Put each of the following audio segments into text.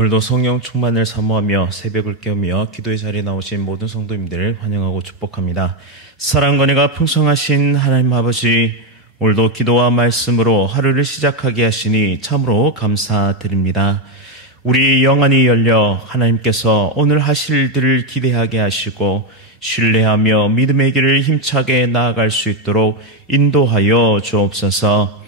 오늘도 성령 충만을 사모하며 새벽을 깨우며 기도의 자리에 나오신 모든 성도님들을 환영하고 축복합니다. 사랑과 은혜가 풍성하신 하나님 아버지, 오늘도 기도와 말씀으로 하루를 시작하게 하시니 참으로 감사드립니다. 우리 영안이 열려 하나님께서 오늘 하실 일들을 기대하게 하시고 신뢰하며 믿음의 길을 힘차게 나아갈 수 있도록 인도하여 주옵소서.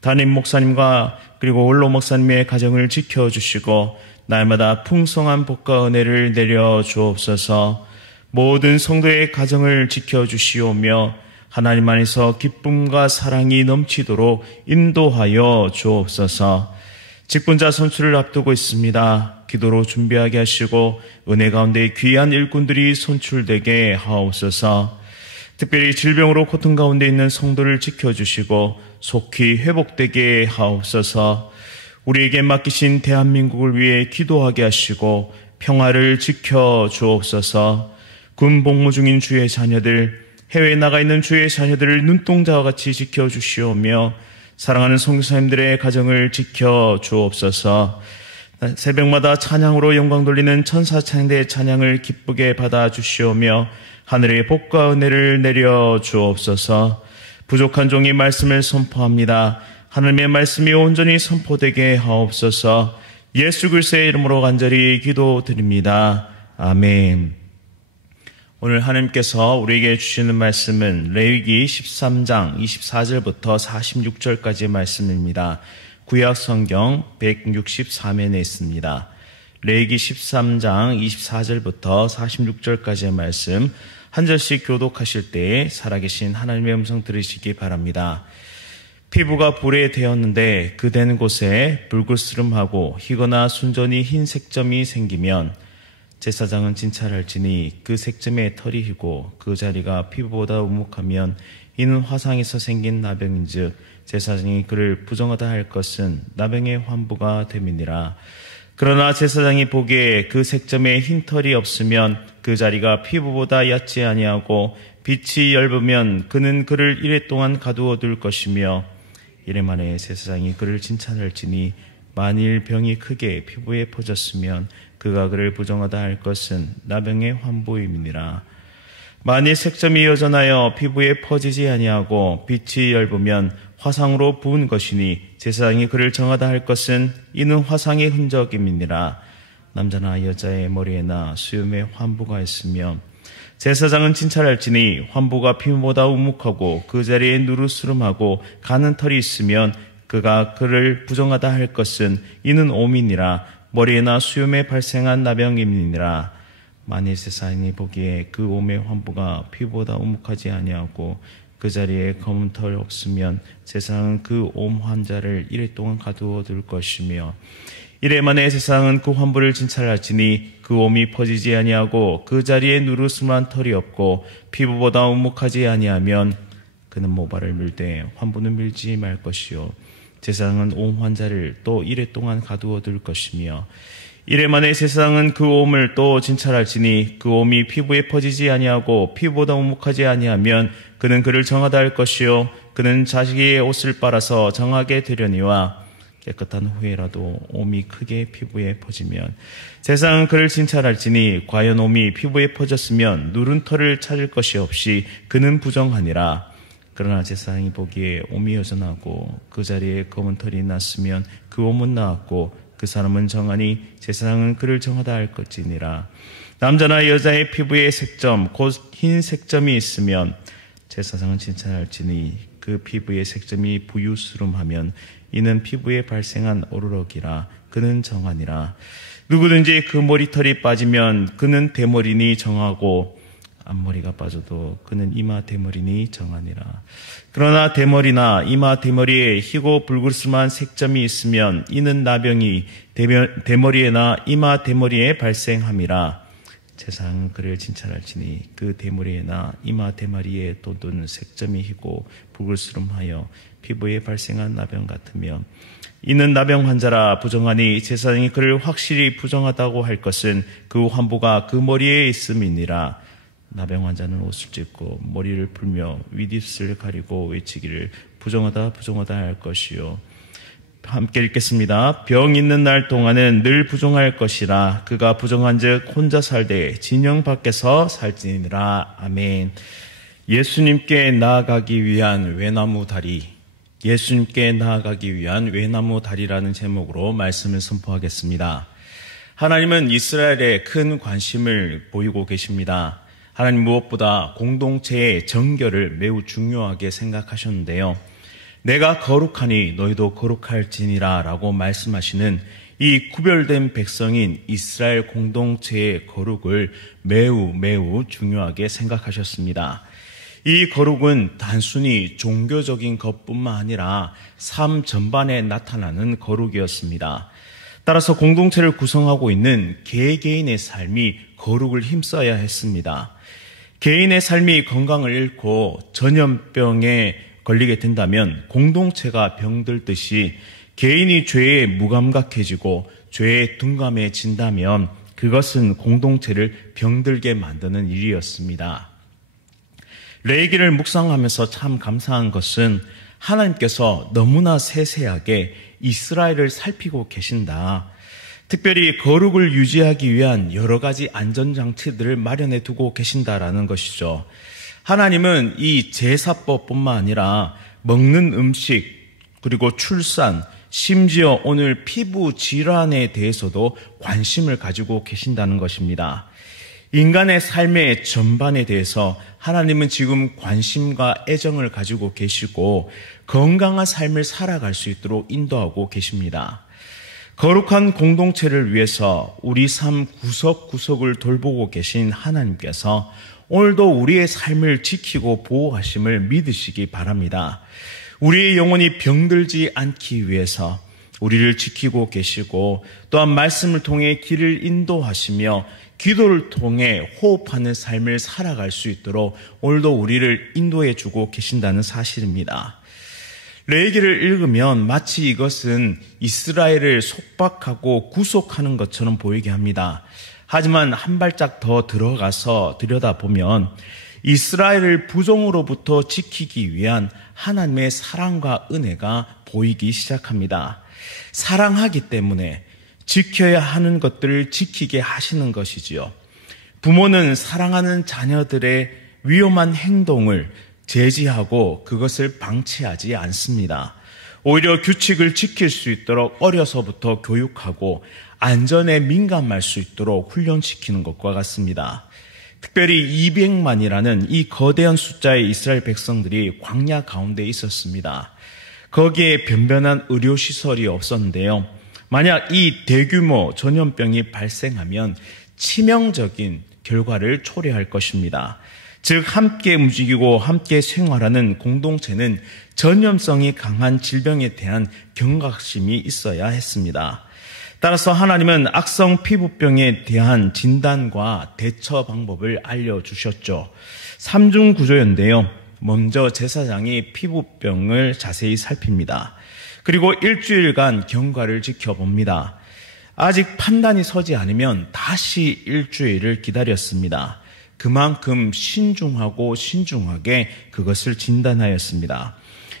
담임 목사님과 그리고 원로 목사님의 가정을 지켜주시고 날마다 풍성한 복과 은혜를 내려 주옵소서. 모든 성도의 가정을 지켜주시오며 하나님 안에서 기쁨과 사랑이 넘치도록 인도하여 주옵소서. 직분자 선출을 앞두고 있습니다. 기도로 준비하게 하시고 은혜 가운데 귀한 일꾼들이 선출되게 하옵소서. 특별히 질병으로 고통 가운데 있는 성도를 지켜주시고 속히 회복되게 하옵소서. 우리에게 맡기신 대한민국을 위해 기도하게 하시고 평화를 지켜 주옵소서. 군 복무 중인 주의 자녀들, 해외에 나가 있는 주의 자녀들을 눈동자와 같이 지켜주시오며 사랑하는 선교사님들의 가정을 지켜 주옵소서. 새벽마다 찬양으로 영광 돌리는 천사 찬양대의 찬양을 기쁘게 받아 주시오며 하늘의 복과 은혜를 내려 주옵소서. 부족한 종이 말씀을 선포합니다. 하나님의 말씀이 온전히 선포되게 하옵소서. 예수 그리스도의 이름으로 간절히 기도드립니다. 아멘. 오늘 하나님께서 우리에게 주시는 말씀은 레위기 13장 24절부터 46절까지의 말씀입니다. 구약 성경 164면에 있습니다. 레위기 13장 24절부터 46절까지의 말씀 한 절씩 교독하실 때 살아계신 하나님의 음성 들으시기 바랍니다. 피부가 불에 데었는데 그 된 곳에 불그스름하고 희거나 순전히 흰 색점이 생기면 제사장은 진찰할지니 그 색점에 털이 희고 그 자리가 피부보다 우묵하면 이는 화상에서 생긴 나병인즉 제사장이 그를 부정하다 할 것은 나병의 환부가 됨이니라. 그러나 제사장이 보기에 그 색점에 흰 털이 없으면 그 자리가 피부보다 얕지 아니하고 빛이 엷으면 그는 그를 이래 동안 가두어 둘 것이며 이래 만에 제사장이 그를 진찰할지니 만일 병이 크게 피부에 퍼졌으면 그가 그를 부정하다 할 것은 나병의 환부임이니라. 만일 색점이 여전하여 피부에 퍼지지 아니하고 빛이 엷으면 화상으로 부은 것이니 제사장이 그를 정하다 할 것은 이는 화상의 흔적임이니라. 남자나 여자의 머리에나 수염에 환부가 있으며 제사장은 진찰할지니 환부가 피부보다 우묵하고 그 자리에 누르스름하고 가는 털이 있으면 그가 그를 부정하다 할 것은 이는 옴이니라. 머리에나 수염에 발생한 나병임이니라. 만일 제사장이 보기에 그 옴의 환부가 피부보다 우묵하지 아니하고 그 자리에 검은 털 없으면 제사장은 그 옴 환자를 이래 동안 가두어 둘 것이며 이래 만에 제사장은 그 환부를 진찰할지니 그 옴이 퍼지지 아니하고 그 자리에 누르스름한 털이 없고 피부보다 우묵하지 아니하면 그는 모발을 밀되 환부는 밀지 말 것이요 제사장은 옴 환자를 또 이래 동안 가두어 둘 것이며 이래 만에 제사장은 그 옴을 또 진찰할지니 그 옴이 피부에 퍼지지 아니하고 피부보다 우묵하지 아니하면 그는 그를 정하다 할 것이요 그는 자기의 옷을 빨아서 정하게 되려니와 깨끗한 후에라도 옴이 크게 피부에 퍼지면 제사장은 그를 진찰할지니 과연 옴이 피부에 퍼졌으면 누른 털을 찾을 것이 없이 그는 부정하니라. 그러나 제사장이 보기에 옴이 여전하고 그 자리에 검은 털이 났으면 그 옴은 나았고 그 사람은 정하니 제사장은 그를 정하다 할 것이니라. 남자나 여자의 피부에 색점 곧 흰 색점이 있으면 제사장은 진찰할지니 그 피부의 색점이 부유스름하면 이는 피부에 발생한 오르럭이라. 그는 정하니라. 누구든지 그 머리털이 빠지면 그는 대머리니 정하고 앞머리가 빠져도 그는 이마 대머리니 정하니라. 그러나 대머리나 이마 대머리에 희고 불그스름한 색점이 있으면 이는 나병이 대머리에나 이마 대머리에 발생함이라. 제사장은 그를 진찰할지니 그 대머리에나 이마 대머리에 돋은 색점이 희고 불그스름하여 피부에 발생한 나병 같으며 이는 나병 환자라. 부정하니 제사장이 그를 확실히 부정하다고 할 것은 그 환부가 그 머리에 있음이니라. 나병 환자는 옷을 찢고 머리를 풀며 윗입술을 가리고 외치기를 부정하다 부정하다 할 것이요 함께 읽겠습니다. 병 있는 날 동안은 늘 부정할 것이라. 그가 부정한즉 혼자 살되 진영 밖에서 살지니라. 아멘. 예수님께 나아가기 위한 외나무 다리. 예수님께 나아가기 위한 외나무 다리라는 제목으로 말씀을 선포하겠습니다. 하나님은 이스라엘에 큰 관심을 보이고 계십니다. 하나님 무엇보다 공동체의 정결을 매우 중요하게 생각하셨는데요. 내가 거룩하니 너희도 거룩할지니라 라고 말씀하시는 이 구별된 백성인 이스라엘 공동체의 거룩을 매우 중요하게 생각하셨습니다. 이 거룩은 단순히 종교적인 것뿐만 아니라 삶 전반에 나타나는 거룩이었습니다. 따라서 공동체를 구성하고 있는 개개인의 삶이 거룩을 힘써야 했습니다. 개인의 삶이 건강을 잃고 전염병에 걸리게 된다면 공동체가 병들듯이 개인이 죄에 무감각해지고 죄에 둔감해진다면 그것은 공동체를 병들게 만드는 일이었습니다. 레위기를 묵상하면서 참 감사한 것은 하나님께서 너무나 세세하게 이스라엘을 살피고 계신다. 특별히 거룩을 유지하기 위한 여러 가지 안전장치들을 마련해 두고 계신다라는 것이죠. 하나님은 이 제사법뿐만 아니라 먹는 음식, 그리고 출산, 심지어 오늘 피부 질환에 대해서도 관심을 가지고 계신다는 것입니다. 인간의 삶의 전반에 대해서 하나님은 지금 관심과 애정을 가지고 계시고 건강한 삶을 살아갈 수 있도록 인도하고 계십니다. 거룩한 공동체를 위해서 우리 삶 구석구석을 돌보고 계신 하나님께서 오늘도 우리의 삶을 지키고 보호하심을 믿으시기 바랍니다. 우리의 영혼이 병들지 않기 위해서 우리를 지키고 계시고 또한 말씀을 통해 길을 인도하시며 기도를 통해 호흡하는 삶을 살아갈 수 있도록 오늘도 우리를 인도해 주고 계신다는 사실입니다. 레위기를 읽으면 마치 이것은 이스라엘을 속박하고 구속하는 것처럼 보이게 합니다. 하지만 한 발짝 더 들어가서 들여다보면 이스라엘을 부정으로부터 지키기 위한 하나님의 사랑과 은혜가 보이기 시작합니다. 사랑하기 때문에 지켜야 하는 것들을 지키게 하시는 것이지요. 부모는 사랑하는 자녀들의 위험한 행동을 제지하고 그것을 방치하지 않습니다. 오히려 규칙을 지킬 수 있도록 어려서부터 교육하고 안전에 민감할 수 있도록 훈련시키는 것과 같습니다. 특별히 200만이라는 이 거대한 숫자의 이스라엘 백성들이 광야 가운데 있었습니다. 거기에 변변한 의료시설이 없었는데요. 만약 이 대규모 전염병이 발생하면 치명적인 결과를 초래할 것입니다. 즉 함께 움직이고 함께 생활하는 공동체는 전염성이 강한 질병에 대한 경각심이 있어야 했습니다. 따라서 하나님은 악성 피부병에 대한 진단과 대처 방법을 알려주셨죠. 3중 구조였는데요. 먼저 제사장이 피부병을 자세히 살핍니다. 그리고 일주일간 경과를 지켜봅니다. 아직 판단이 서지 않으면 다시 일주일을 기다렸습니다. 그만큼 신중하고 신중하게 그것을 진단하였습니다.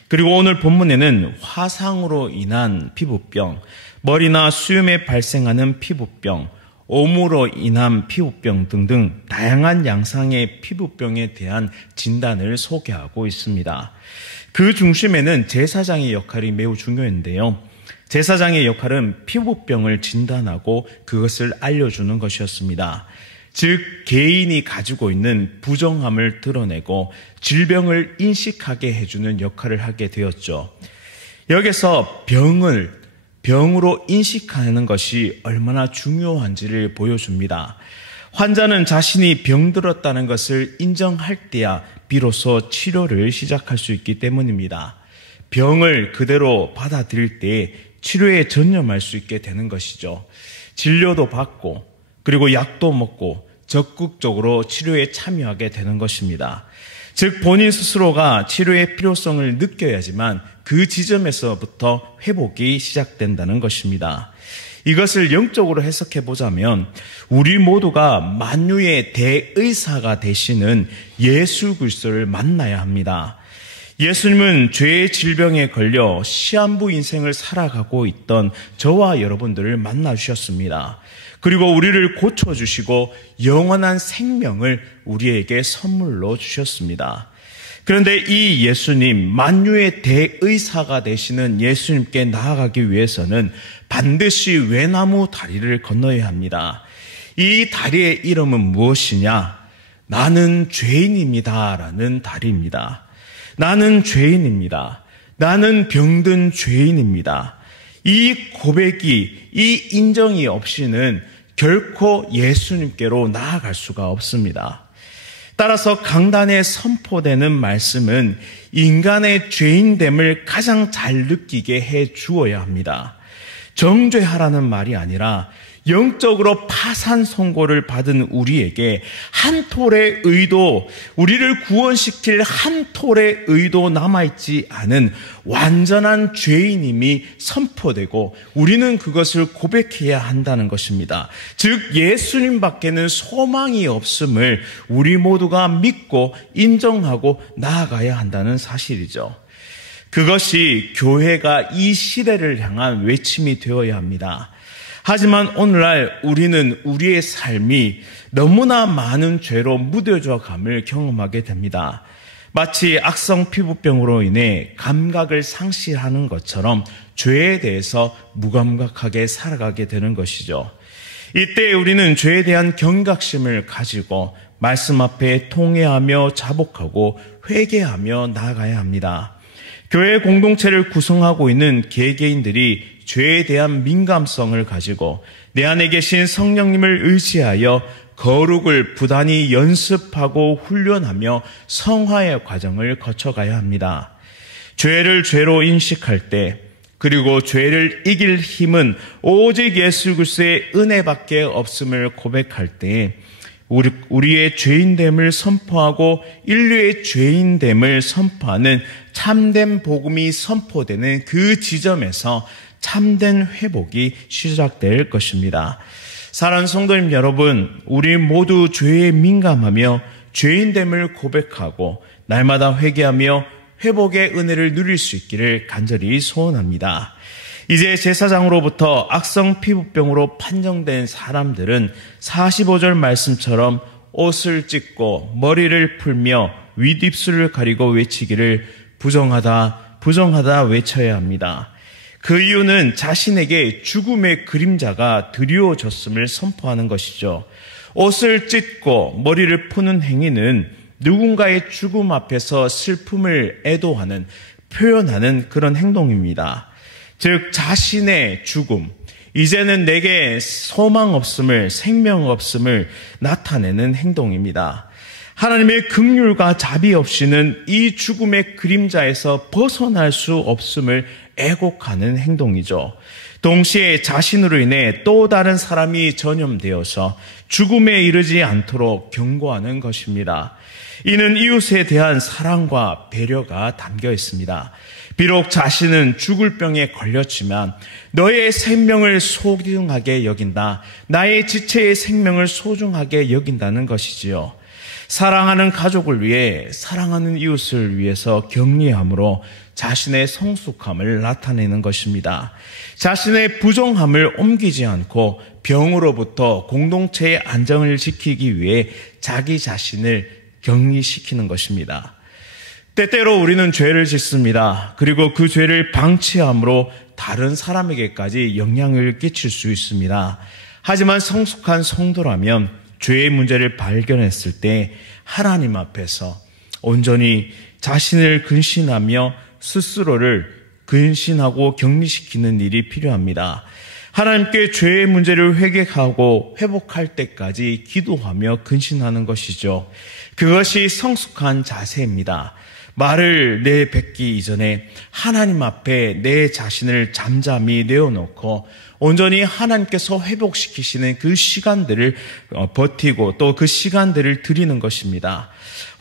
그리고 오늘 본문에는 화상으로 인한 피부병, 머리나 수염에 발생하는 피부병, 오무로 인한 피부병 등등 다양한 양상의 피부병에 대한 진단을 소개하고 있습니다. 그 중심에는 제사장의 역할이 매우 중요한데요. 제사장의 역할은 피부병을 진단하고 그것을 알려주는 것이었습니다. 즉 개인이 가지고 있는 부정함을 드러내고 질병을 인식하게 해주는 역할을 하게 되었죠. 여기서 병으로 인식하는 것이 얼마나 중요한지를 보여줍니다. 환자는 자신이 병들었다는 것을 인정할 때야 비로소 치료를 시작할 수 있기 때문입니다. 병을 그대로 받아들일 때 치료에 전념할 수 있게 되는 것이죠. 진료도 받고 그리고 약도 먹고 적극적으로 치료에 참여하게 되는 것입니다. 즉 본인 스스로가 치료의 필요성을 느껴야지만 그 지점에서부터 회복이 시작된다는 것입니다. 이것을 영적으로 해석해 보자면 우리 모두가 만유의 대의사가 되시는 예수 그리스도를 만나야 합니다. 예수님은 죄의 질병에 걸려 시한부 인생을 살아가고 있던 저와 여러분들을 만나주셨습니다. 그리고 우리를 고쳐주시고 영원한 생명을 우리에게 선물로 주셨습니다. 그런데 이 예수님, 만유의 대의사가 되시는 예수님께 나아가기 위해서는 반드시 외나무 다리를 건너야 합니다. 이 다리의 이름은 무엇이냐? 나는 죄인입니다 라는 다리입니다. 나는 죄인입니다. 나는 병든 죄인입니다. 이 고백이, 이 인정이 없이는 결코 예수님께로 나아갈 수가 없습니다. 따라서 강단에 선포되는 말씀은 인간의 죄인됨을 가장 잘 느끼게 해 주어야 합니다. 정죄하라는 말이 아니라 영적으로 파산 선고를 받은 우리에게 한 톨의 의도, 우리를 구원시킬 한 톨의 의도 남아있지 않은 완전한 죄인임이 선포되고 우리는 그것을 고백해야 한다는 것입니다. 즉 예수님 밖에는 소망이 없음을 우리 모두가 믿고 인정하고 나아가야 한다는 사실이죠. 그것이 교회가 이 시대를 향한 외침이 되어야 합니다. 하지만 오늘날 우리는 우리의 삶이 너무나 많은 죄로 무뎌져 감을 경험하게 됩니다. 마치 악성 피부병으로 인해 감각을 상실하는 것처럼 죄에 대해서 무감각하게 살아가게 되는 것이죠. 이때 우리는 죄에 대한 경각심을 가지고 말씀 앞에 통회하며 자복하고 회개하며 나아가야 합니다. 교회 공동체를 구성하고 있는 개개인들이 죄에 대한 민감성을 가지고 내 안에 계신 성령님을 의지하여 거룩을 부단히 연습하고 훈련하며 성화의 과정을 거쳐가야 합니다. 죄를 죄로 인식할 때, 그리고 죄를 이길 힘은 오직 예수 그리스도의 은혜밖에 없음을 고백할 때 우리의 죄인됨을 선포하고 인류의 죄인됨을 선포하는 참된 복음이 선포되는 그 지점에서 참된 회복이 시작될 것입니다. 사랑하는 성도님 여러분, 우리 모두 죄에 민감하며 죄인됨을 고백하고 날마다 회개하며 회복의 은혜를 누릴 수 있기를 간절히 소원합니다. 이제 제사장으로부터 악성 피부병으로 판정된 사람들은 45절 말씀처럼 옷을 찢고 머리를 풀며 윗입술을 가리고 외치기를 부정하다, 부정하다 외쳐야 합니다. 그 이유는 자신에게 죽음의 그림자가 드리워졌음을 선포하는 것이죠. 옷을 찢고 머리를 푸는 행위는 누군가의 죽음 앞에서 슬픔을 애도하는, 표현하는 그런 행동입니다. 즉 자신의 죽음, 이제는 내게 소망 없음을, 생명 없음을 나타내는 행동입니다. 하나님의 긍휼과 자비 없이는 이 죽음의 그림자에서 벗어날 수 없음을 애곡하는 행동이죠. 동시에 자신으로 인해 또 다른 사람이 전염되어서 죽음에 이르지 않도록 경고하는 것입니다. 이는 이웃에 대한 사랑과 배려가 담겨 있습니다. 비록 자신은 죽을 병에 걸렸지만 너의 생명을 소중하게 여긴다. 나의 지체의 생명을 소중하게 여긴다는 것이지요. 사랑하는 가족을 위해, 사랑하는 이웃을 위해서 격리함으로 자신의 성숙함을 나타내는 것입니다. 자신의 부정함을 옮기지 않고 병으로부터 공동체의 안정을 지키기 위해 자기 자신을 격리시키는 것입니다. 때때로 우리는 죄를 짓습니다. 그리고 그 죄를 방치함으로 다른 사람에게까지 영향을 끼칠 수 있습니다. 하지만 성숙한 성도라면 죄의 문제를 발견했을 때 하나님 앞에서 온전히 자신을 근신하며 스스로를 근신하고 격리시키는 일이 필요합니다. 하나님께 죄의 문제를 회개하고 회복할 때까지 기도하며 근신하는 것이죠. 그것이 성숙한 자세입니다. 말을 내뱉기 이전에 하나님 앞에 내 자신을 잠잠히 내어놓고 온전히 하나님께서 회복시키시는 그 시간들을 버티고 또 그 시간들을 드리는 것입니다.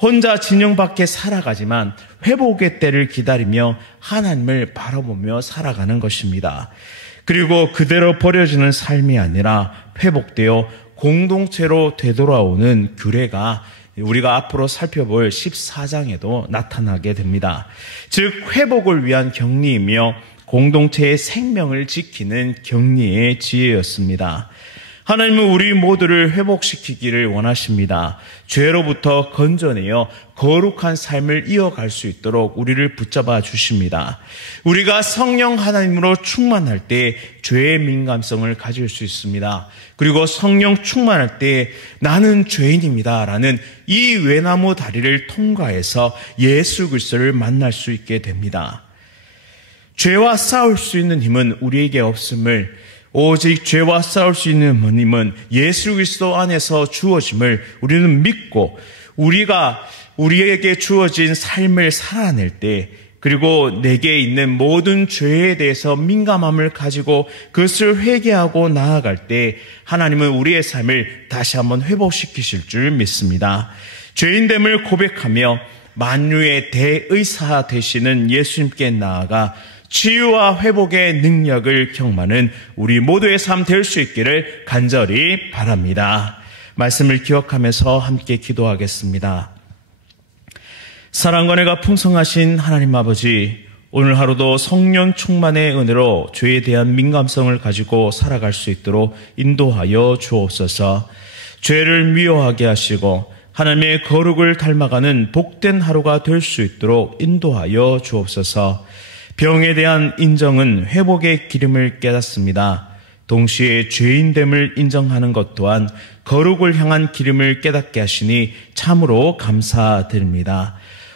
혼자 진영 밖에 살아가지만 회복의 때를 기다리며 하나님을 바라보며 살아가는 것입니다. 그리고 그대로 버려지는 삶이 아니라 회복되어 공동체로 되돌아오는 규례가 우리가 앞으로 살펴볼 14장에도 나타나게 됩니다. 즉 회복을 위한 격리이며 공동체의 생명을 지키는 격리의 지혜였습니다. 하나님은 우리 모두를 회복시키기를 원하십니다. 죄로부터 건져내어 거룩한 삶을 이어갈 수 있도록 우리를 붙잡아 주십니다. 우리가 성령 하나님으로 충만할 때 죄의 민감성을 가질 수 있습니다. 그리고 성령 충만할 때 나는 죄인입니다 라는 이 외나무 다리를 통과해서 예수 그리스도를 만날 수 있게 됩니다. 죄와 싸울 수 있는 힘은 우리에게 없음을, 오직 죄와 싸울 수 있는 힘은 예수 그리스도 안에서 주어짐을 우리는 믿고 우리에게 주어진 삶을 살아낼 때, 그리고 내게 있는 모든 죄에 대해서 민감함을 가지고 그것을 회개하고 나아갈 때 하나님은 우리의 삶을 다시 한번 회복시키실 줄 믿습니다. 죄인됨을 고백하며 만유의 대의사 되시는 예수님께 나아가 치유와 회복의 능력을 경험하는 우리 모두의 삶 될 수 있기를 간절히 바랍니다. 말씀을 기억하면서 함께 기도하겠습니다. 사랑과 은혜가 풍성하신 하나님 아버지, 오늘 하루도 성령 충만의 은혜로 죄에 대한 민감성을 가지고 살아갈 수 있도록 인도하여 주옵소서. 죄를 미워하게 하시고 하나님의 거룩을 닮아가는 복된 하루가 될 수 있도록 인도하여 주옵소서. 병에 대한 인정은 회복의 기름을 깨닫습니다. 동시에 죄인됨을 인정하는 것 또한 거룩을 향한 기름을 깨닫게 하시니 참으로 감사드립니다.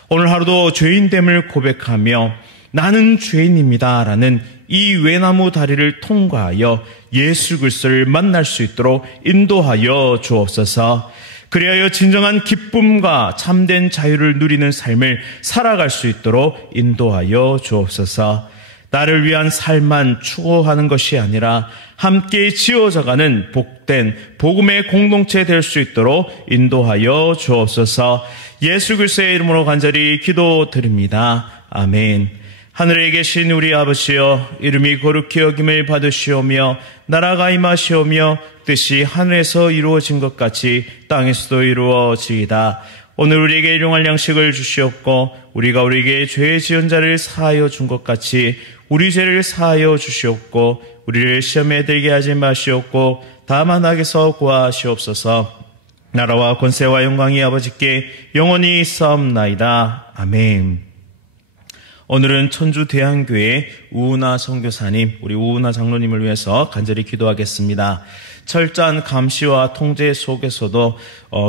오늘 하루도 죄인됨을 고백하며 나는 죄인입니다 라는 이 외나무 다리를 통과하여 예수 그리스도를 만날 수 있도록 인도하여 주옵소서. 그리하여 진정한 기쁨과 참된 자유를 누리는 삶을 살아갈 수 있도록 인도하여 주옵소서. 나를 위한 삶만 추구하는 것이 아니라 함께 지어져가는 복된 복음의 공동체 될 수 있도록 인도하여 주옵소서. 예수 그리스도의 이름으로 간절히 기도드립니다. 아멘. 하늘에 계신 우리 아버지여, 이름이 거룩히 여김을 받으시오며 나라가 임하시오며 뜻이 하늘에서 이루어진 것 같이 땅에서도 이루어지이다. 오늘 우리에게 일용할 양식을 주시옵고 우리가 우리에게 죄 지은 자를 사하여 준 것 같이 우리 죄를 사하여 주시옵고 우리를 시험에 들게 하지 마시옵고 다만 악에서 구하시옵소서. 나라와 권세와 영광이 아버지께 영원히 있사옵나이다. 아멘. 오늘은 천주대한교회 우은하 선교사님, 우리 우은하 장로님을 위해서 간절히 기도하겠습니다. 철저한 감시와 통제 속에서도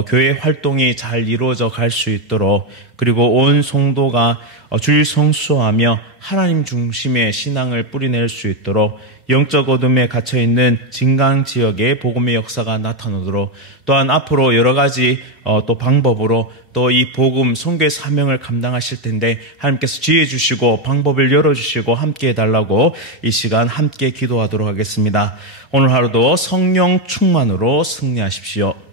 교회 활동이 잘 이루어져 갈 수 있도록, 그리고 온 성도가 주일 성수하며 하나님 중심의 신앙을 뿌리낼 수 있도록 영적 어둠에 갇혀있는 진강 지역의 복음의 역사가 나타나도록, 또한 앞으로 여러 가지 또 방법으로 또 이 복음 선교의 사명을 감당하실 텐데 하나님께서 지혜 주시고 방법을 열어주시고 함께 해달라고 이 시간 함께 기도하도록 하겠습니다. 오늘 하루도 성령 충만으로 승리하십시오.